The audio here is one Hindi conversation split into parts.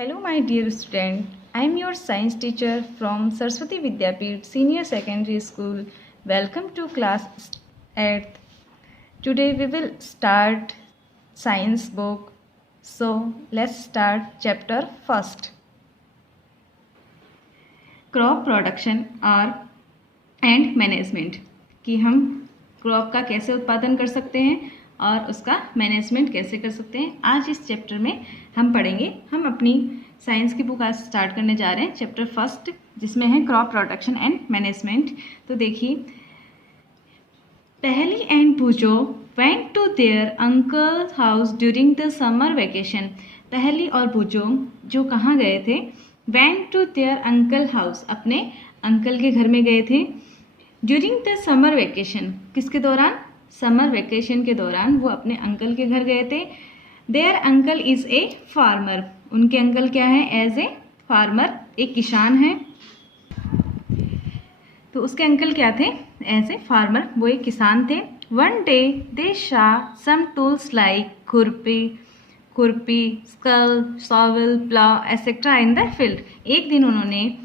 Hello, my dear student. I am your science teacher from Saraswati Vidyapeeth Senior Secondary School. Welcome to class 8th. Today we will start science book. So let's start chapter first. Crop production और एंड मैनेजमेंट कि हम क्रॉप का कैसे उत्पादन कर सकते हैं और उसका मैनेजमेंट कैसे कर सकते हैं। आज इस चैप्टर में हम पढ़ेंगे। हम अपनी साइंस की बुक आज स्टार्ट करने जा रहे हैं, चैप्टर फर्स्ट, जिसमें है क्रॉप प्रोडक्शन एंड मैनेजमेंट। तो देखिए, Paheli and Boojho went to their uncle house during the summer vacation. Paheli और भुजो जो कहाँ गए थे? Went to their uncle house, अपने अंकल के घर में गए थे। ड्यूरिंग द समर वेकेशन, किसके दौरान? समर वेकेशन के दौरान वो अपने अंकल के घर गए थे। There uncle is a farmer, उनके अंकल क्या है? एज ए फार्मर, एक किसान है। तो उसके अंकल क्या थे? एज ए फार्मर, वो एक किसान थे। One day they saw some tools like khurpi, sickle, shovel, plough etcetera in the field. एक दिन उन्होंने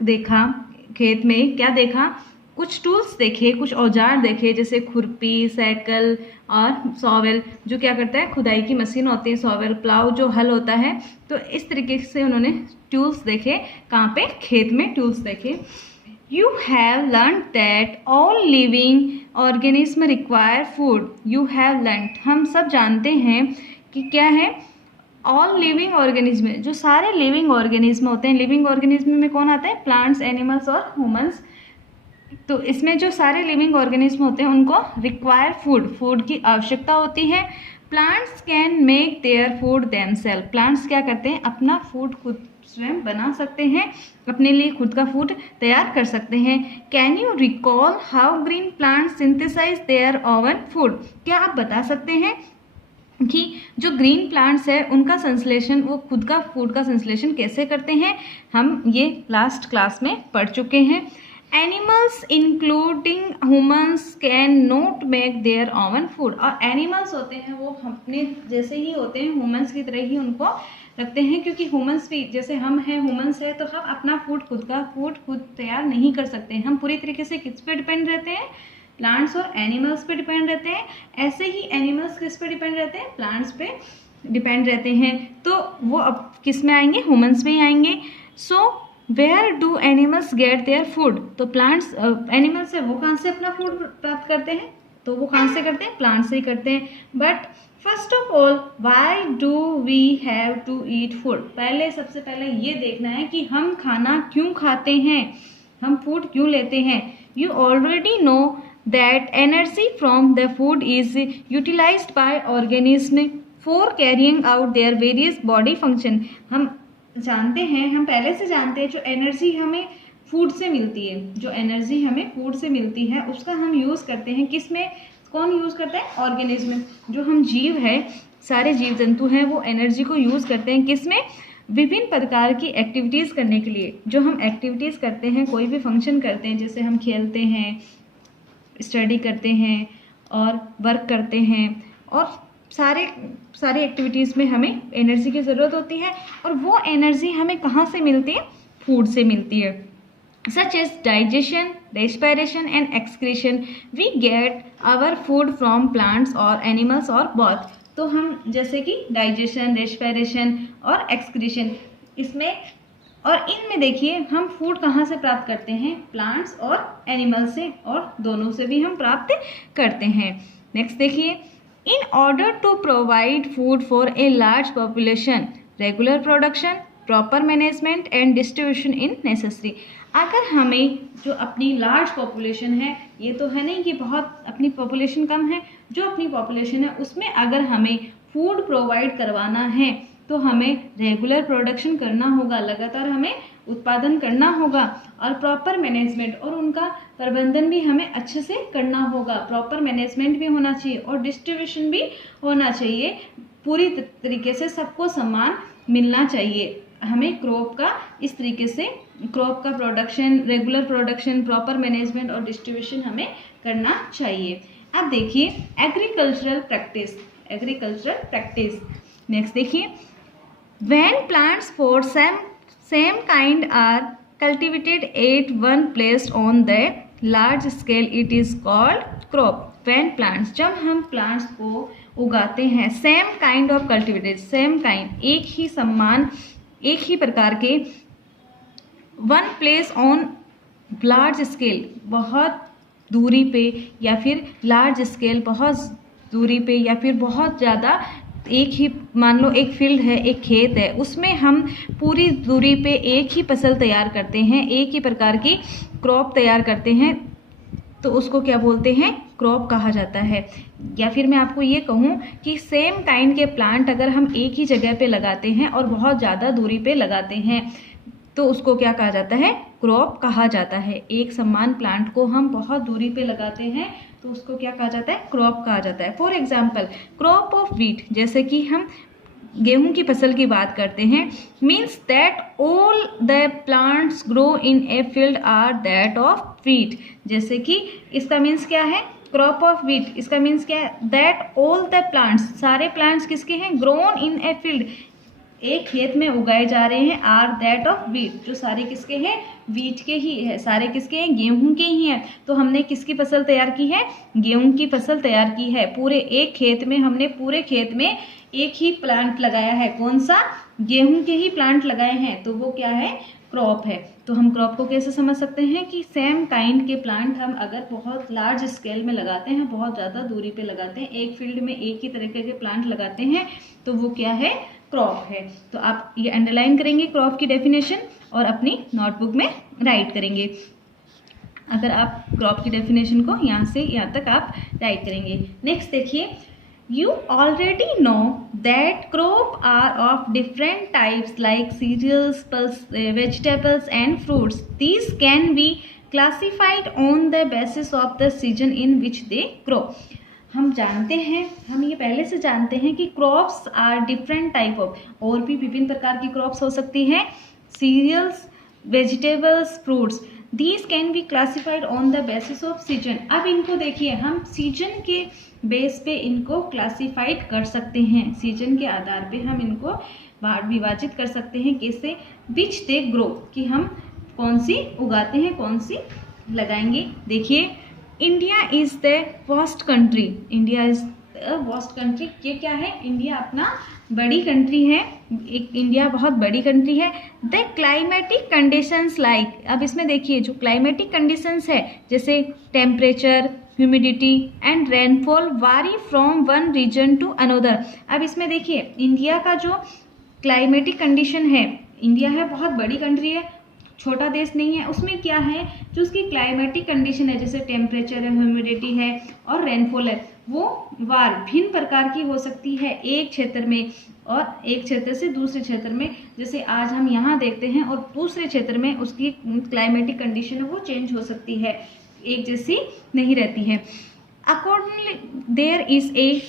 देखा, खेत में क्या देखा? कुछ टूल्स देखे, कुछ औजार देखे, जैसे खुरपी, साइकिल और शॉवल, जो क्या करता है? खुदाई की मशीन होती है। शॉवल, प्लाव जो हल होता है। तो इस तरीके से उन्होंने टूल्स देखे। कहाँ पे? खेत में टूल्स देखे। You have learned that all living organisms require food. You have learned, हम सब जानते हैं कि क्या है? ऑल लिविंग ऑर्गेनिज्म, जो सारे लिविंग ऑर्गेनिज्म होते हैं। लिविंग ऑर्गेनिज्म में कौन आता है? प्लांट्स, एनिमल्स और ह्यूमंस। तो इसमें जो सारे लिविंग ऑर्गेनिज्म होते हैं उनको रिक्वायर फूड की आवश्यकता होती है। Plants can make their food themself, plants क्या करते हैं? अपना फूड खुद स्वयं बना सकते हैं, अपने लिए खुद का फूड तैयार कर सकते हैं। Can you recall how green plants synthesise their own food? क्या आप बता सकते हैं कि जो ग्रीन प्लांट्स है उनका संश्लेषण, वो खुद का फूड का संश्लेषण कैसे करते हैं? हम ये लास्ट क्लास में पढ़ चुके हैं। Animals including humans can not make their own food, और एनिमल्स होते हैं वो अपने जैसे ही होते हैं, ह्यूमंस की तरह ही उनको रखते हैं, क्योंकि ह्यूमंस भी जैसे हम हैं, ह्यूमंस है, तो हम अपना खुद का फूड खुद तैयार नहीं कर सकते। हम पूरी तरीके से किस पे डिपेंड रहते हैं? प्लांट्स और एनिमल्स पे डिपेंड रहते हैं। ऐसे ही एनिमल्स किस पे डिपेंड रहते हैं? प्लांट्स पे डिपेंड रहते हैं। तो वो अब किस में आएंगे? ह्यूमंस में ही आएंगे। So where do animals get their food? तो प्लांट्स, एनिमल्स है वो कहाँ से अपना फूड प्राप्त करते हैं? तो वो कहाँ से करते हैं? प्लांट से ही करते हैं। But first of all, why do we have to eat food? सबसे पहले ये देखना है कि हम खाना क्यों खाते हैं, हम फूड क्यों लेते हैं। You already know that energy from the food is utilised by organism for carrying out their various body function. हम जानते हैं, हम पहले से जानते हैं, जो एनर्जी हमें फूड से मिलती है, जो एनर्जी हमें फूड से मिलती है, उसका हम यूज़ करते हैं किस में? कौन यूज़ करता है? ऑर्गेनिज्म। जो हम जीव है, सारे जीव जंतु हैं, वो एनर्जी को यूज़ करते हैं किस में? विभिन्न प्रकार की एक्टिविटीज़ करने के लिए। जो हम एक्टिविटीज़ करते हैं, कोई भी फंक्शन करते हैं, जैसे हम खेलते हैं, स्टडी करते हैं और वर्क करते हैं, और सारी एक्टिविटीज़ में हमें एनर्जी की ज़रूरत होती है। और वो एनर्जी हमें कहाँ से मिलती है? फूड से मिलती है। Such as digestion, respiration and excretion, we get our food from plants और एनिमल्स और बोथ। तो हम जैसे कि डाइजेशन, रेस्पिरेशन और एक्सक्रीशन, इसमें और इनमें देखिए हम फूड कहाँ से प्राप्त करते हैं? प्लांट्स और एनिमल्स से, और दोनों से भी हम प्राप्त करते हैं। नेक्स्ट देखिए, in order to provide food for a large population, regular production, proper management and distribution in necessary। अगर हमें जो अपनी लार्ज पॉपुलेशन है, ये तो है नहीं कि बहुत अपनी पॉपुलेशन कम है, जो अपनी पॉपुलेशन है उसमें अगर हमें फूड प्रोवाइड करवाना है तो हमें रेगुलर प्रोडक्शन करना होगा, लगातार हमें उत्पादन करना होगा, और प्रॉपर मैनेजमेंट और उनका प्रबंधन भी हमें अच्छे से करना होगा। प्रॉपर मैनेजमेंट भी होना चाहिए और डिस्ट्रीब्यूशन भी होना चाहिए। पूरी तरीके से सबको सम्मान मिलना चाहिए। हमें क्रॉप का इस तरीके से, क्रॉप का production, regular production, proper management और डिस्ट्रीब्यूशन हमें करना चाहिए। अब देखिए एग्रीकल्चरल प्रैक्टिस। नेक्स्ट देखिए, When plants for same kind are cultivated at one place on the large scale, it is called crop. When plants, जब हम plants को उगाते हैं, same kind of cultivated, same kind, एक ही समान, एक ही प्रकार के, one place on large scale, बहुत दूरी पे, या फिर लार्ज स्केल बहुत दूरी पे, या फिर बहुत ज़्यादा, एक ही, मान लो एक फील्ड है, एक खेत है, उसमें हम पूरी दूरी पे एक ही फसल तैयार करते हैं, एक ही प्रकार की क्रॉप तैयार करते हैं, तो उसको क्या बोलते हैं? क्रॉप कहा जाता है। या फिर मैं आपको ये कहूँ कि सेम काइंड के प्लांट अगर हम एक ही जगह पे लगाते हैं और बहुत ज़्यादा दूरी पे लगाते हैं, तो उसको क्या कहा जाता है? क्रॉप कहा जाता है। एक समान प्लांट को हम बहुत दूरी पे लगाते हैं तो उसको क्या कहा जाता है? क्रॉप कहा जाता है। For example, crop of wheat, जैसे कि हम गेहूं की फसल की बात करते हैं, means that all the plants grow in a field are that of wheat. जैसे कि इसका मीन्स क्या है? क्रॉप ऑफ व्हीट, इसका मीन्स क्या है? दैट ऑल द प्लांट्स, सारे प्लांट्स किसके हैं? ग्रोन इन ए फील्ड, एक खेत में उगाए जा रहे हैं, आर दैट ऑफ व्हीट, जो सारे किसके हैं? व्हीट के ही है। सारे किसके हैं? गेहूं के ही हैं। तो हमने किसकी फसल तैयार की है? गेहूं की फसल तैयार की है। पूरे एक खेत में हमने, पूरे खेत में एक ही प्लांट लगाया है। कौन सा? गेहूं के ही प्लांट लगाए हैं, तो वो क्या है? क्रॉप है। तो हम क्रॉप को कैसे समझ सकते हैं कि सेम काइंड के प्लांट हम अगर बहुत लार्ज स्केल में लगाते हैं, बहुत ज़्यादा दूरी पे लगाते हैं, एक फील्ड में एक ही तरीके के प्लांट लगाते हैं, तो वो क्या है? क्रॉप है। तो आप ये अंडरलाइन करेंगे क्रॉप की डेफिनेशन और अपनी नोटबुक में राइट करेंगे। अगर आप क्रॉप की डेफिनेशन को यहाँ से यहाँ तक आप राइट करेंगे। नेक्स्ट देखिए, you already know that crop are of different types like cereals, vegetables and fruits. These can be classified on the basis of the season in which they grow. हम जानते हैं, हम ये पहले से जानते हैं कि crops are different type of, और भी विभिन्न प्रकार की क्रॉप्स हो सकती हैं, cereals, vegetables, fruits. These can be classified on the basis of season. अब इनको देखिए, हम सीजन के बेस पे इनको क्लासिफाइड कर सकते हैं, सीजन के आधार पे हम इनको विभाजित कर सकते हैं। कैसे? विच दे ग्रो, कि हम कौन सी उगाते हैं, कौन सी लगाएंगे। देखिए, India is the vast country, India is the vast country. ये क्या है? इंडिया अपना बड़ी कंट्री है, एक इंडिया बहुत बड़ी कंट्री है। द क्लाइमेटिक कंडीशंस लाइक, अब इसमें देखिए जो क्लाइमेटिक कंडीशंस है, जैसे temperature, humidity and rainfall vary from one region to another. अब इसमें देखिए इंडिया का जो क्लाइमेटिक कंडीशन है, इंडिया है बहुत बड़ी कंट्री है, छोटा देश नहीं है, उसमें क्या है? जो उसकी क्लाइमेटिक कंडीशन है, जैसे टेम्परेचर है, ह्यूमिडिटी है और रेनफॉल है, वो वार भिन्न प्रकार की हो सकती है एक क्षेत्र में और एक क्षेत्र से दूसरे क्षेत्र में। जैसे आज हम यहाँ देखते हैं और दूसरे क्षेत्र में उसकी क्लाइमेटिक कंडीशन है वो चेंज हो सकती है, एक जैसी नहीं रहती है। Accordingly there is a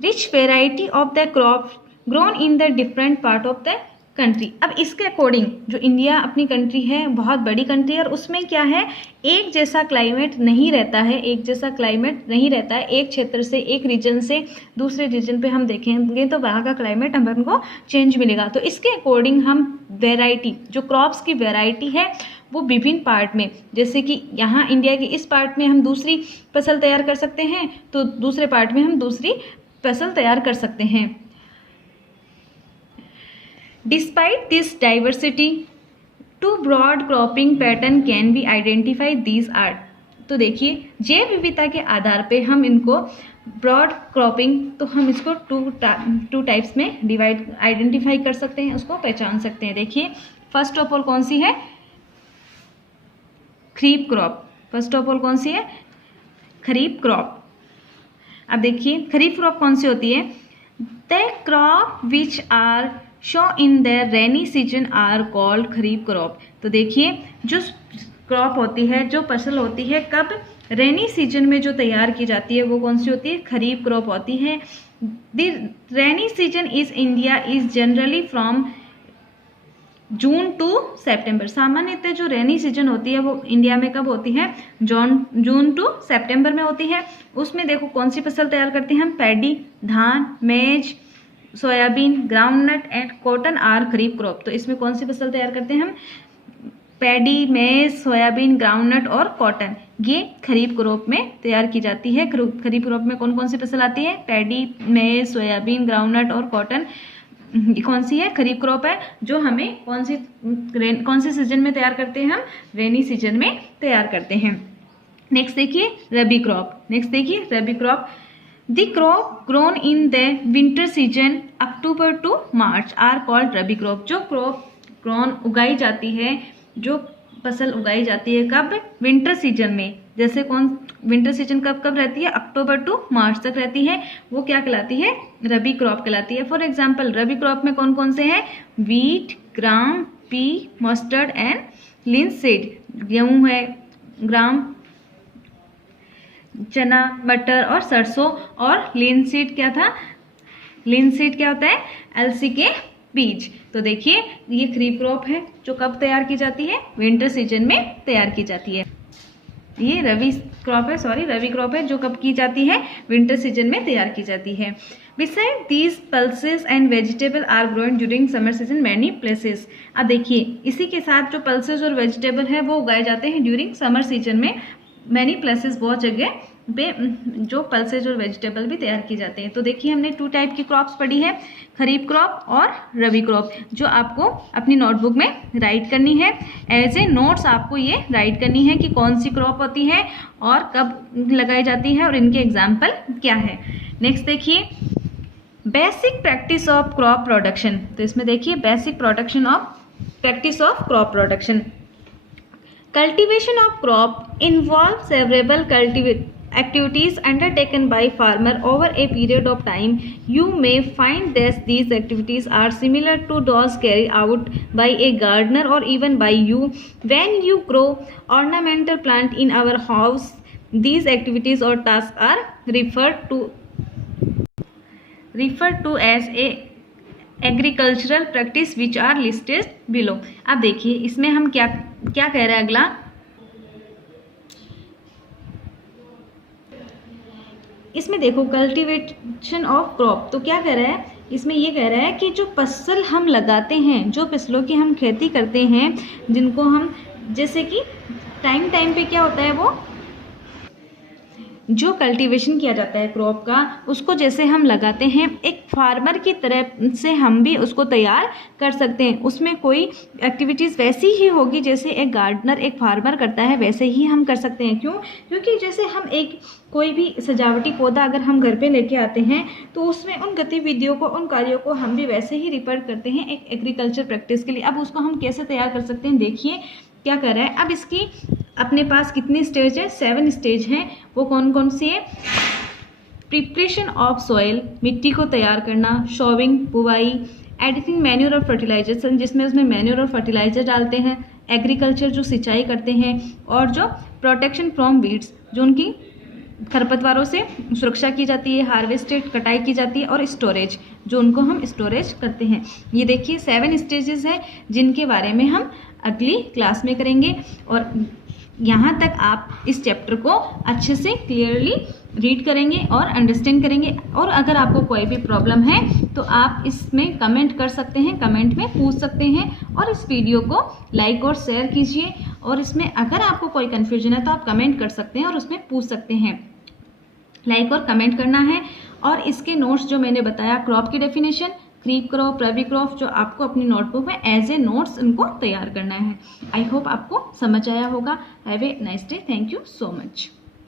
rich variety of the crop grown in the different part of the country. अब इसके अकॉर्डिंग, जो इंडिया अपनी कंट्री है, बहुत बड़ी कंट्री है, और उसमें क्या है? एक जैसा क्लाइमेट नहीं रहता है, एक जैसा क्लाइमेट नहीं रहता है। एक क्षेत्र से, एक रीजन से दूसरे रीजन पे हम देखेंगे तो वहाँ का क्लाइमेट हमको चेंज मिलेगा। तो इसके अकॉर्डिंग हम वेराइटी, जो क्रॉप्स की वेराइटी है वो विभिन्न पार्ट में, जैसे कि यहाँ इंडिया के इस पार्ट में हम दूसरी फसल तैयार कर सकते हैं, तो दूसरे पार्ट में हम दूसरी फसल तैयार कर सकते हैं। Despite this diversity, two broad cropping pattern can be identified. These are, तो देखिए जैव विविधता के आधार पे हम इनको ब्रॉड क्रॉपिंग, तो हम इसको टू टाइप्स में डिवाइड आइडेंटिफाई कर सकते हैं, उसको पहचान सकते हैं। देखिए फर्स्ट ऑफ ऑल कौन सी है? Kharif crop. First of all कौन सी है? खरीफ क्रॉप। अब देखिए खरीफ क्रॉप कौन सी होती है? The crop which are sown in the rainy season are called kharif crop. तो देखिए जो क्रॉप होती है, जो फसल होती है, कब? रेनी सीजन में जो तैयार की जाती है वो कौन सी होती है? खरीफ क्रॉप होती है। The rainy season is India is generally from June to September. सामान्यतः जो रेनी सीजन होती है वो इंडिया में कब होती है? जून टू सितंबर में होती है। उसमें देखो कौन सी फसल तैयार करते हैं हम? पैडी, धान, maize, soybean, groundnut and cotton are kharif crop. तो इसमें कौन सी फसल तैयार करते हैं हम? पैडी, मेज, सोयाबीन, ग्राउंडनट और कॉटन, ये खरीफ क्रॉप में तैयार की जाती है। खरीफ क्रॉप में कौन कौन सी फसल आती है? पैडी, मेज, सोयाबीन, ग्राउंडनट और कॉटन। कौन सी है? खरीफ क्रॉप है, जो हमें कौन से सीजन में तैयार करते हैं? हम रेनी सीजन में तैयार करते हैं। नेक्स्ट देखिए rabi crop. The crop grown in the winter season October to March are called rabi crop. जो क्रॉप उगाई जाती है, जो फसल उगाई जाती है कब? विंटर सीजन में। जैसे विंटर सीजन कब रहती है? अक्टूबर टू मार्च तक रहती है, वो क्या कहलाती है? रबी क्रॉप कहलाती है। फॉर एग्जाम्पल रबी क्रॉप में कौन कौन से हैं? Wheat, gram, P, mustard and linseed. गेहूं है, ग्राम, चना, मटर और सरसों। और लिनसीड क्या था? लिनसीड क्या होता है? अलसी के बीज। तो देखिए ये खरीफ क्रॉप है, जो कब तैयार की जाती है? विंटर सीजन में तैयार की जाती है। ये रबी क्रॉप है, जो कब की जाती है? विंटर सीजन में तैयार की जाती है। Besides these pulses and vegetable are grown during summer season many places। अब देखिए इसी के साथ जो पल्सेस और वेजिटेबल है वो उगाए जाते हैं ड्यूरिंग समर सीजन में। मैनी प्लेसेस, बहुत जगह पे जो पल्सेज और वेजिटेबल भी तैयार की जाते हैं। तो देखिए हमने 2 टाइप की क्रॉप्स पढ़ी है, खरीफ क्रॉप और रबी क्रॉप, जो आपको अपनी नोटबुक में राइट करनी है। एज ए नोट्स आपको ये राइट करनी है कि कौन सी क्रॉप होती है और कब लगाई जाती है और इनके एग्जाम्पल क्या है। नेक्स्ट देखिए basic practice of crop production. तो इसमें देखिए basic practice of crop production. Cultivation of crop involves several activities undertaken by farmer over a period of time. You may find that these activities are similar to those carried out by a gardener or even by you. When you grow ornamental plant in our house, these activities or tasks are referred to as a agricultural practice which are listed below. अब देखिए इसमें हम क्या कह रहे हैं अगला, इसमें देखो कल्टीवेशन ऑफ क्रॉप। तो क्या कह रहा है इसमें? ये कह रहा है कि जो फसल हम लगाते हैं, जो फसलों की हम खेती करते हैं, जिनको हम जैसे कि टाइम पे क्या होता है, वो जो कल्टीवेशन किया जाता है क्रॉप का, उसको जैसे हम लगाते हैं एक फार्मर की तरह से हम भी उसको तैयार कर सकते हैं। उसमें कोई एक्टिविटीज़ वैसी ही होगी जैसे एक गार्डनर एक फार्मर करता है, वैसे ही हम कर सकते हैं। क्यों? क्योंकि जैसे हम कोई भी सजावटी पौधा अगर हम घर पे लेके आते हैं तो उसमें उन गतिविधियों को, उन कार्यों को हम भी वैसे ही रिपर करते हैं एक एग्रीकल्चर प्रैक्टिस के लिए। अब उसको हम कैसे तैयार कर सकते हैं, देखिए क्या कर रहा है। अब इसकी अपने पास कितनी स्टेज है? 7 स्टेज हैं। वो कौन कौन सी है? प्रिपरेशन ऑफ सॉइल, मिट्टी को तैयार करना, शॉविंग, बुवाई, एडिटिंग मैन्योर और फर्टिलाइजेशन, जिसमें उसमें मैन्योर और फर्टिलाइजर डालते हैं, एग्रीकल्चर जो सिंचाई करते हैं, और जो प्रोटेक्शन फ्रॉम वीड्स, जो उनकी खरपतवारों से सुरक्षा की जाती है, हार्वेस्टेड कटाई की जाती है, और स्टोरेज, जो उनको हम स्टोरेज करते हैं। ये देखिए 7 स्टेजेस हैं जिनके बारे में हम अगली क्लास में करेंगे। और यहाँ तक आप इस चैप्टर को अच्छे से क्लियरली रीड करेंगे और अंडरस्टैंड करेंगे। और अगर आपको कोई भी प्रॉब्लम है तो आप इसमें कमेंट कर सकते हैं, कमेंट में पूछ सकते हैं। और इस वीडियो को लाइक और शेयर कीजिए। और इसमें अगर आपको कोई कन्फ्यूजन है तो आप कमेंट कर सकते हैं और उसमें पूछ सकते हैं। लाइक और कमेंट करना है। और इसके नोट्स जो मैंने बताया, क्रॉप की डेफिनेशन, खरीफ क्रॉप, रबी क्रॉप, जो आपको अपनी नोटबुक में एज ए नोट्स इनको तैयार करना है। आई होप आपको समझ आया होगा। Have a nice day. Thank you so much.